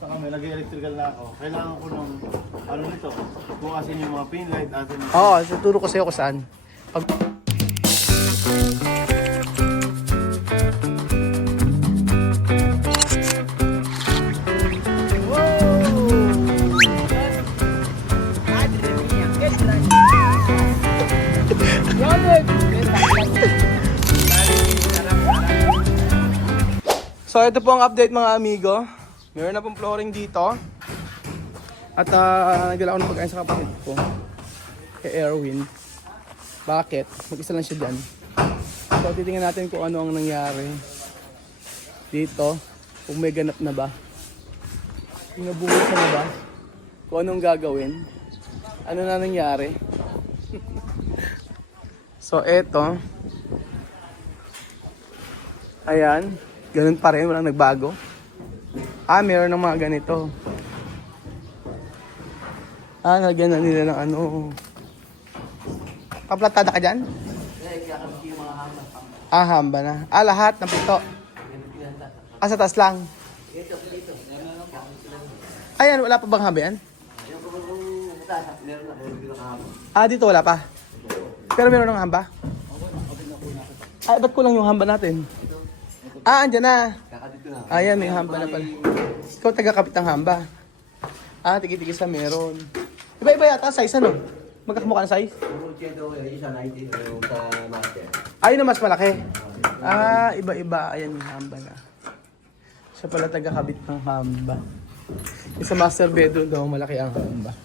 na kami, nag-electrical na ako. Kailangan ko ng, ano nito, bukasin yung mga pin light atin. Oo, tuturo ko sa'yo kung saan. Pag... So ito po ang update mga amigo. Meron na pong flooring dito. At nagdala ako ng pagkain sa kapatid ko. Kay Erwin. Bakit? Mag-isa lang siya dyan. So titingnan natin kung ano ang nangyari dito. Kung may ganap na ba. Kung nabungos na ba. Kung anong gagawin. Ano na nangyari. So eto. Ayan. Ganun pa rin, walang nagbago. Meron ng mga ganito. Nagyan na nila ng ano. Paplatada ka dyan? Hamba na. Lahat ng pito. Sa taas lang. Ayan, wala pa bang hamba yan? Dito wala pa. Pero meron ng hamba? Ba't kulang yung hamba natin? Andyan na. Ayan, may hamba na pala. Ikaw taga-kapit ng hamba. Tigi-tigi sa meron. Iba-iba yata size, ano? Magkakamukha ng size? Ayun na mas malaki. Iba-iba. Ayan yung hamba na. Siya pala taga-kabit ng hamba. Sa master bedroom daw, malaki ang hamba.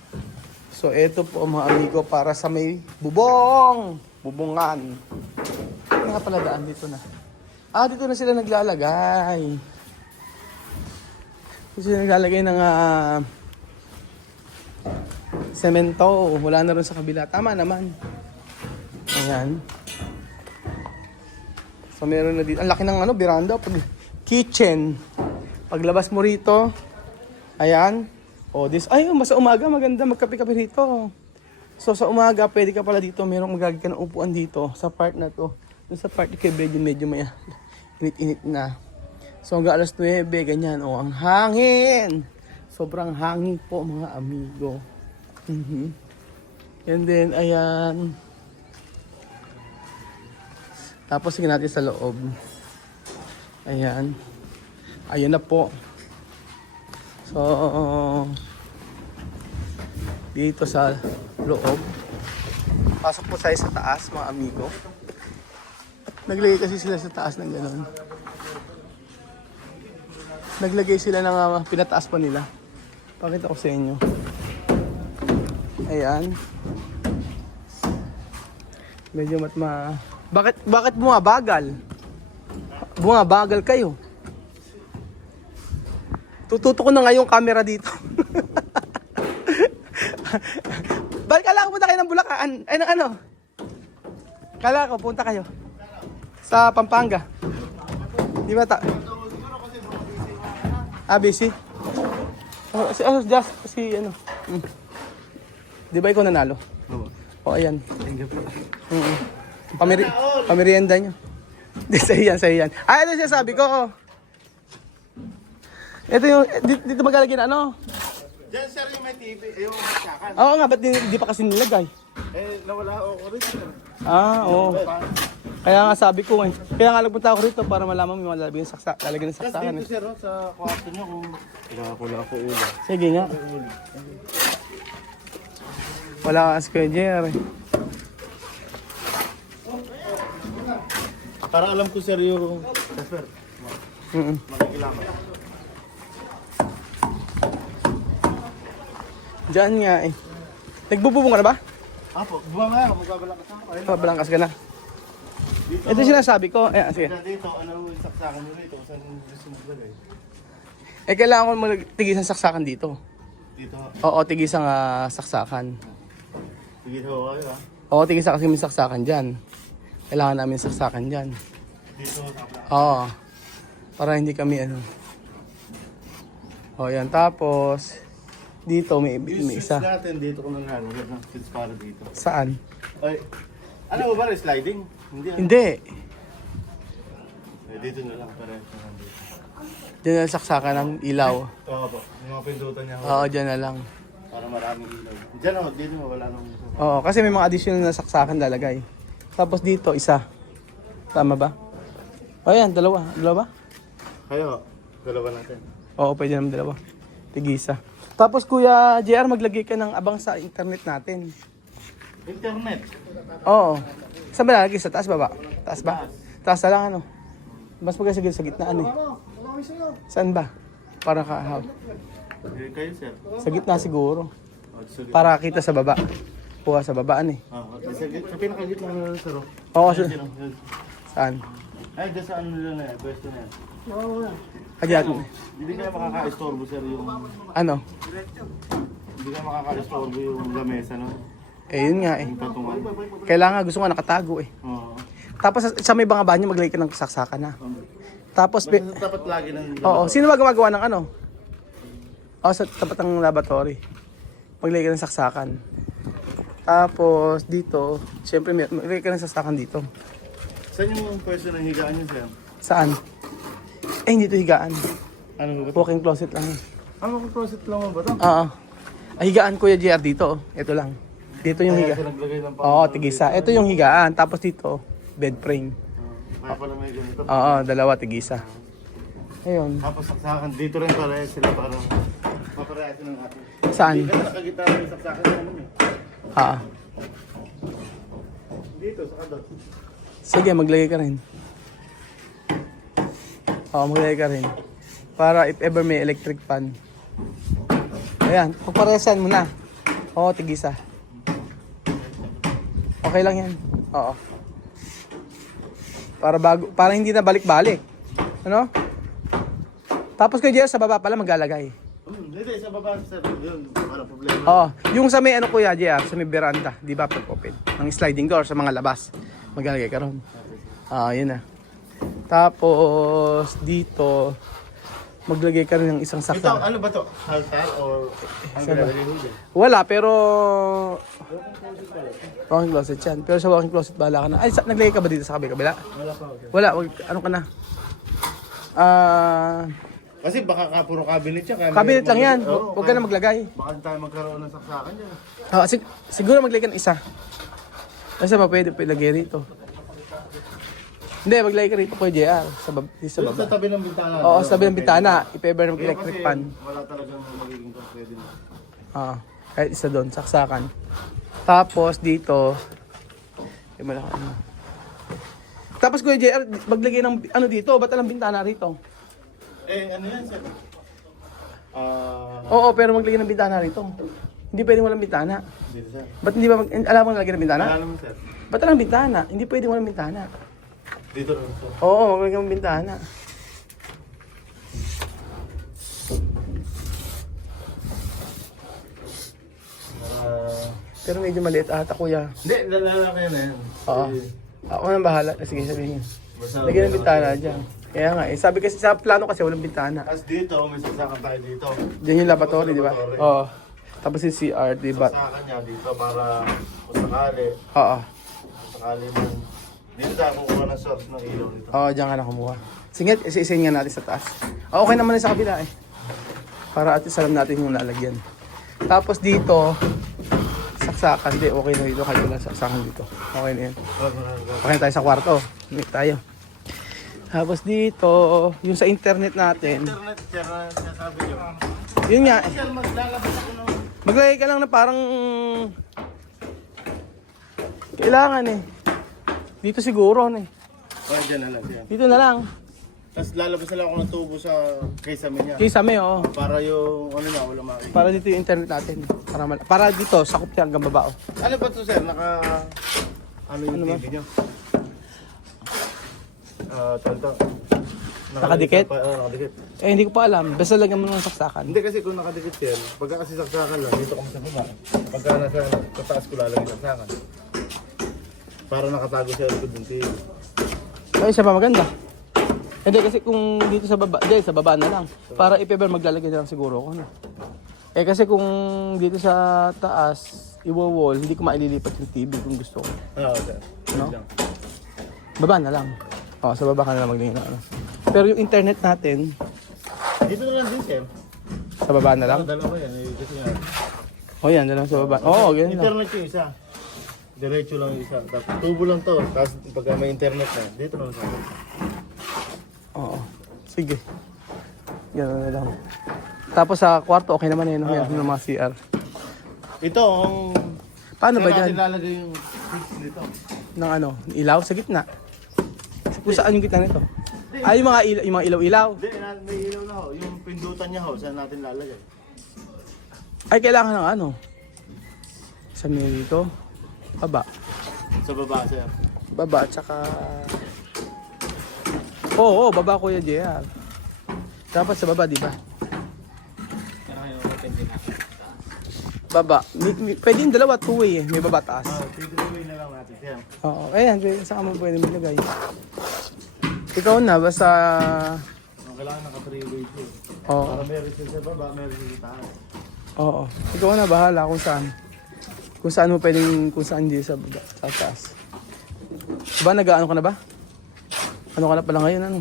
So, eto po mga amigo para sa may bubong. Bubungan. Ano nga pala daan dito na? Dito na sila naglalagay. Dito sila naglalagay ng semento. Wala na rin sa kabila. Tama naman. Ayan. So meron na dito. Ang laki ng veranda. Kitchen. Paglabas mo rito. Ayan. Mas sa umaga maganda magkape-kape rito. So sa umaga pwede ka pala dito. Merong magagawin ka ng upuan dito. Sa part na to. Doon sa part kay medyo may init-init na. So hanggang alas 9, ganyan. Ang hangin. Sobrang hangin po mga amigo. And then, ayan. Tapos sige natin sa loob. Ayan. Ayan na po. So, dito sa loob. Pasok po tayo sa taas mga amigo. Naglagay kasi sila sa taas ng gano'n. Naglagay sila ng pinataas pa nila. Pakita ko sa inyo. Ayan. Medyo Bakit bumabagal? Bumabagal kayo. Tututo ko na nga yung camera dito. Bakit kala ko punta kayo ng Bulacan? Ay, ano? Kala ko punta kayo sa Pampanga. Di ba busy? Di ba ikaw nanalo? Oo. Ayan. Pamerienda nyo. Di, sa iyan. Ito siya sabi ko. Ito yung, dito magalagay na ano? Diyan sir yung may TV, yung saksakan. Oo nga, ba't di pa kasi nilagay? Nawala ako rin sir. Oo. Kaya nga sabi ko Kaya nga nagpunta ako rito para malaman mo yung lalagay ng saksakan. Tapos dito sir, sa kwarto nyo kung nakakula ako ulo. Sige nga. Wala ka Kuya Jerry. Para alam ko sir yung... Sir, makikilaman. Diyan nga Nagbububong ka na ba? Magbabalangkas ako. Magbabalangkas ka na. Ito yung sinasabi ko. Sige. Dito, ano yung saksakan nyo rito? Saan yung gusto maglagay? Kailangan ko magtigis ang saksakan dito. Dito? Oo, tigis ang saksakan. Dito kayo Oo, tigis kasi may saksakan dyan. Kailangan namin saksakan dyan. Dito? Oo. Para hindi kami yan. Tapos, dito may isa. Yung natin dito kung nangyari. Yung switch para dito. Saan? Ay, ano ba sliding? Hindi. Hindi. Dito na lang. Diyan na saksakan ng ilaw. Oo po. Yung mga pindutan niya. Oo, diyan na lang. Para maraming ilaw. Diyan o, dito mo wala nang uso. Oo, kasi may mga additional na saksakan lalagay. Tapos dito, isa. Tama ba? O yan, dalawa. Dalawa ba? Kayo, dalawa natin. Oo, pwede naman dalawa. Tigisa. Tapos Kuya JR, maglagay ka ng abang sa internet natin. Internet. Oo. Saan ba lalagay? Sa taas, baba? Taas ba? Taas na lang ano? Mas maganda sa gitnaan eh. Saan ba? Para ka, Kayo sir. sa gitna siguro. Sige. Para kita sa baba. Kuha sa babaan eh. Sa pinakagitna na lang sir. Oo, saan? Ay, dyan sa ano nila na yan, pwesto na yan. Ayan. Hindi kayo makaka-istorbo sir yung... Ano? Hindi kayo makaka-istorbo yung lamesa no? Eh, yun nga eh. Yung patungan. Kailangan, gusto nga nakatago eh. Oo. Tapos sa may banga banyo, maglagay ka ng saksakan na. Tapos, Basta dapat lagi ng... oo, sino ba gumagawa ng ano? Oo, sa tapat ng laboratory. Maglagay ka ng saksakan. Tapos, dito, siyempre, maglagay ka ng saksakan dito. Saan yung pwesto ng higaan niyo sir? Saan? Eh, hindi to higaan. Ano ba ito? Walking closet lang. Ano kung closet lang mo ba ito? Oo. Ay, higaan Kuya JR dito. Oh. Ito lang. Dito yung Kaya higa. siya naglagay ng Oo, tigisa. Ito yung higaan. Tapos dito, bed frame. Kaya pala may ganito. Oo, dalawa tigisa. Ayun. Tapos saksakan dito rin pala sila parang maparehas ng atin. Saan? Hindi ka nakagitara yung saksakan sa ano eh. Ah. Dito, sa kadot. Sige, maglagay ka rin. Oo, maglagay ka rin. Para if ever may electric fan. Ayan, pagparesan mo na. Oo, tigisa. Okay lang yan. Oo. Para hindi na balik-balik. Ano? Tapos kayo dyan, sa baba pala maglalagay. Hindi, sa baba sir. Yun, para problema. Oo. Yung sa may ano Kuya JR, sa may veranda, di ba, pag open. Ng sliding door sa mga labas. Maglalagay ka ron. Yun na. Tapos, dito, maglagay ka rin ng isang Ito, saksa. ano ba to? Altar or ang Saan ba? ginagay huli? Wala, pero... Walking closet yan. Pero sa walking closet, bahala ka na. Ay, naglagay ka ba dito sa kabila? Wala pa. Okay. Wala, ano ka na? Kasi baka puro cabinet siya. Cabinet lang yan. Oo, Huwag ka na maglagay. Baka tayo magkaroon ng saksakan niya. Siguro maglagay ka ng isa. Kasi pa pwede ilagay rito. Hindi, maglagay ka rito ko JR. Sa Sa baba. tabi ng bintana. Oo, sa tabi ng bintana. If-ever ng Pero electric kasi fan. wala talagang magiging pwede na. Kahit isa doon, saksakan. Tapos dito, tapos Kuya JR, maglagay ng ano dito, ba't alang bintana rito? Ano yan sir? Oo, pero maglagay ng bintana rito. Hindi pwedeng walang bintana. Dito sir. Ba't hindi ba, alam mo maglagay ng bintana? Wala naman sir. Ba't alang bintana? Hindi pwedeng walang bintana. Dito rin sir. Oo, maglagay ng bintana. Pero medyo maliit ata Kuya. Hindi, lalaki na yan. Oo. Ako nang bahala. Sige, sabihin niyo. Basta- Lagyan ng bintana dyan. Kaya nga eh. Sabi kasi sa plano kasi walang bintana. Tapos dito, may saksakan tayo dito. Diyan yung laboratory, di ba? Laboratory. Oo. Tapos yung CR, di ba? Saksakan niya dito para kung sakali, Oo. man. Dito tayo kukuha ng source ng ilaw dito. Oo, diyan ka na kumuha. Sige, isa-isayin nga natin sa taas. Okay naman na sa kabila eh. Para at least alam natin yung lalagyan. Tapos dito, saksakan. Di, okay na dito. Kahit wala saksakan dito. Okay na yan. Okay na tayo sa kwarto. Meet tayo. Tapos dito, yung sa internet natin. Internet, kaya sinasabi niyo. Yun nga. Sir, maglalabas ako ng... Maglagay ka lang na parang... Kailangan eh. Dito siguro eh. Dyan na lang yan. Dito na lang. Tapos lalabas na lang ako ng tubo sa kisame niya. Kisame oh. Para yung ano na, wala makikita. Para dito yung internet natin. Para dito, sakop siya hanggang baba oh. Ano ba to sir? Ano yung Ano ba? TV niyo? Tanto. Nakadikit? Nakadikit. Eh hindi ko pa alam. Basta lagyan mo ng saksakan. Hindi kasi kung nakadikit sir, pagka kasi saksakan lang, dito kami sa baba. Pagka nasa kataas ko lalagay saksakan. Para nakatago siya likod ng TV. Ay, siya pa maganda. Hindi kasi kung dito sa baba, sa baba na lang. Para if ever maglalagay na lang siguro ako. No? Eh kasi kung dito sa taas, iwo-wall, hindi ko maililipat yung TV kung gusto ko. Oo sir. No? Lang. Baba na lang. Sa baba ka na lang maglagay na ano. Pero yung internet natin, sir. Sa baba na lang? Dalawa yan. Kasi nga, O yan, dalawa sa baba. Oo, ganyan lang. internet yung isa. Diretso lang yung isa. Tapos tubo lang to. Tapos pag may internet na, dito lang sa akin. Oo. Sige. Ganun na lang. Tapos sa kwarto, okay naman yun. Meron ng mga CR. Ito, ang... Paano ba Saan natin dyan? lalagay yung fix dito? Ng ano? Ilaw sa gitna? Kung saan yung gitna nito? Ay, yung mga ilaw-ilaw. Hindi, may ilaw na ho. Yung pindutan niya ho, saan natin lalagay? Ay, kailangan ng ano? Sa dito? Baba. Sa baba, sir. Baba, tsaka... Oo, baba Kuya JR. Dapat sa baba, di ba? Baba. Pwede yung dalawa, two-way eh. May baba taas. Pwede na lang natin, sir. Oo, ayan. Saan mo pwede maglagay? Ikaw na, basta... Kailangan naka 3-way siya. Oo. Para meron siya sa baba, meron siya sa taas. Oo. Ikaw na, bahala kung saan. Kung saan mo pwedeng, kung saan hindi sa baba, sa taas. Diba, nag-ano ka na ba? Ano ka na pala ngayon, ano?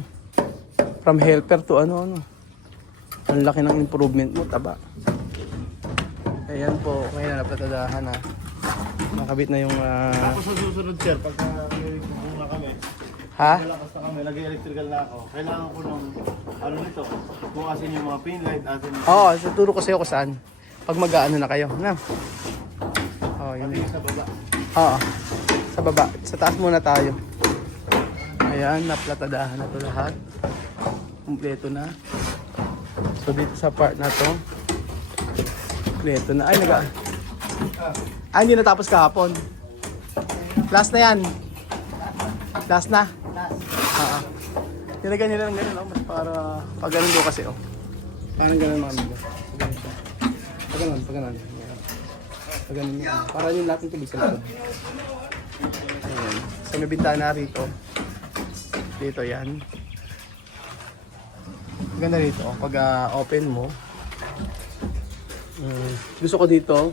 From helper to ano. Ang laki ng improvement mo, taba. Ayan po, ngayon na napatadahan na. Nakabit na yung... Tapos sa susunod, sir, pagka may na kami, Ha? malakas na kami, nag-electrical na ako. Kailangan ko ng, ano nito, bukasin yung mga pin light, atin Oo, tuturo ko sa'yo kung saan. Pag mag-ano na kayo, na. Oo, yun. sa baba. Oo, sa baba. Sa taas muna tayo. Ayan, naplatadahan na to lahat. Kompleto na. So dito sa part na to, kompleto na. Ay, hindi natapos kahapon. Last na yan. Last na. Oo. Nilagyan nila ng ganun, mas para pag ganun doon kasi, oh. Parang ganun mga amigo. Pag ganun. Pag ganun yan. Para yung lahat ng tubig sa likod. Ayan. So may bintana rito. Dito yan. Ganda rito. Pag open mo. Gusto ko dito.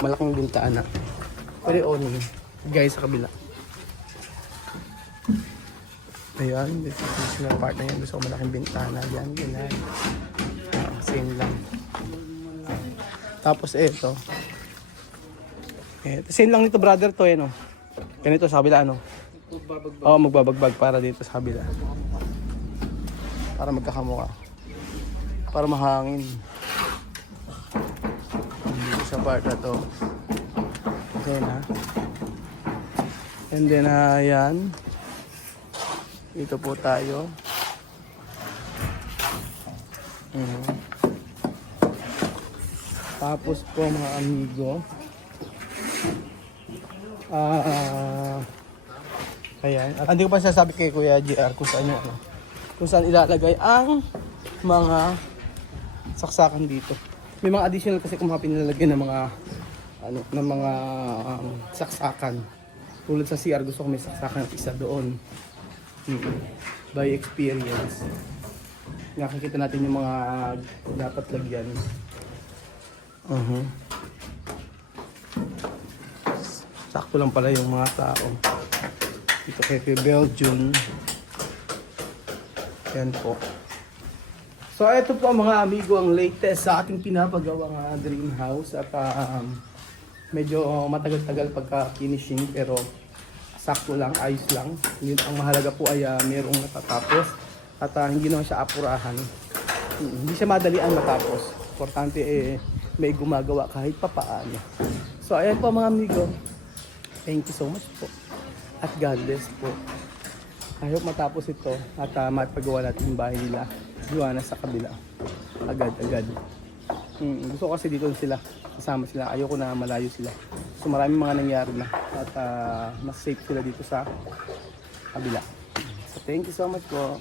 Malaking bintana. Pwede on. Guys sa kabila. Ayan. Dito sa part na yan. Gusto ko malaking bintana. Yan. Ganyan. Same lang. Tapos ito. Same lang nito brother to. No? Ganito sa kabila. Ano? Oo, magbabagbag para dito sa kabila. Para magkakamukha. Para mahangin. Dito sa part na to. Okay na. And then, yan. Dito po tayo. Tapos po mga amigo. Ayan. At hindi ko pa sasabi kay Kuya JR kung saan yung kung saan ilalagay ang mga saksakan dito. May mga additional kasi kung mga pinilalagyan ng mga ng mga saksakan. Tulad sa CR gusto ko may saksakan isa doon. By experience. Nakikita natin yung mga dapat lagyan. Sakto lang pala yung mga tao. Dito kay Belgium. Yan po. So ito po mga amigo ang latest sa ating pinapagawang dream house. At medyo matagal-tagal pagka-finishing pero sakto lang, ayos lang. Yun, ang mahalaga po ay mayroong natatapos. At hindi naman siya apurahan. Hindi siya madalian matapos. Importante may gumagawa kahit papaano. So ayan po mga amigo. Thank you so much po. At God bless po. I hope matapos ito at mapagawa natin yung bahay nila. Gawa na sa kabila. Agad-agad. Gusto ko kasi dito sila. Kasama sila. Ayoko na malayo sila. So maraming mga nangyari na. At mas safe sila dito sa kabila. So thank you so much po.